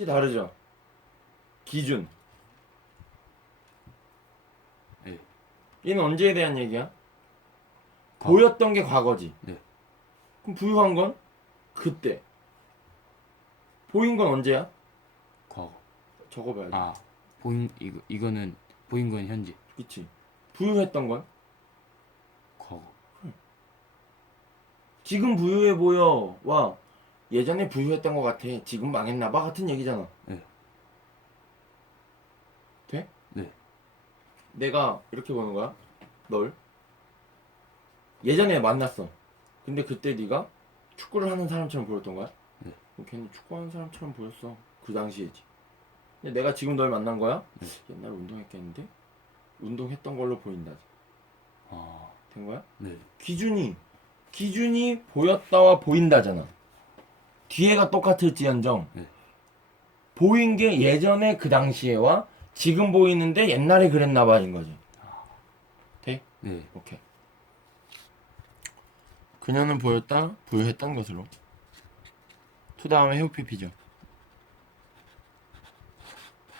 뜻이 다르죠. 기준. 네. 얘는 언제에 대한 얘기야? 과거. 보였던 게 과거지. 네. 그럼 부유한 건 그때. 보인 건 언제야? 과거. 적어봐야지. 아 보인 이거 이거는 보인 건 현재. 그치. 부유했던 건 과거. 지금 부유해 보여. 와 예전에 부유했던 것 같아. 지금 망했나 봐 같은 얘기잖아. 네. 돼? 네. 내가 이렇게 보는 거야. 널 예전에 만났어. 근데 그때 네가 축구를 하는 사람처럼 보였던 거야. 네. 그럼 걔는 축구하는 사람처럼 보였어. 그 당시에지. 근데 내가 지금 널 만난 거야. 네. 옛날에 운동했겠는데 운동했던 걸로 보인다. 아 된 거야? 네. 기준이 기준이 보였다와 보인다잖아. 뒤에가 똑같을지언정 네. 보인 게 예전에 그 당시에와 지금 보이는데 옛날에 그랬나 봐인 거지. 돼? 네. 오케이. 그녀는 보였다 부유했던 것으로. 투 다음에 해오피피죠.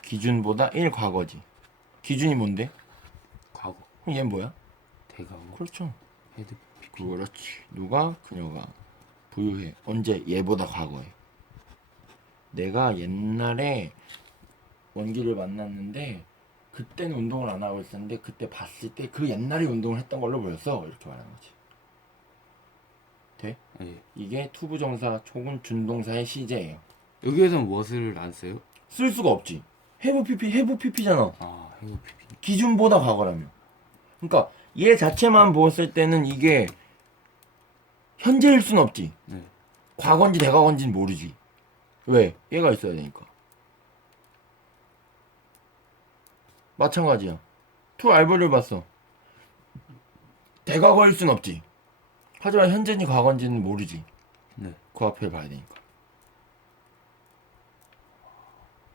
기준보다 1 과거지. 기준이 뭔데? 과거. 그럼 얘는 뭐야? 대가고. 그렇죠. 헤드. 그렇지. 누가 그녀가 부유해. 언제? 얘보다 과거에. 내가 옛날에 원기를 만났는데 그때는 운동을 안 하고 있었는데 그때 봤을 때 그 옛날에 운동을 했던 걸로 보였어. 이렇게 말하는 거지. 돼? 네. 이게 투부정사 초군 준동사의 시제예요. 여기에서는 무엇을 안 써요? 쓸 수가 없지. 해부 피피 해부 피피잖아. 아 해고 피피. 기준보다 과거라며. 그러니까 얘 자체만 보았을 때는 이게 현재일 순 없지. 네. 과거인지 대과거인지는 모르지. 왜? 얘가 있어야 되니까. 마찬가지야. 투 알보를 봤어. 대과거일 순 없지. 하지만 현재인지 과거인지는 모르지. 네. 그 앞에 봐야 되니까.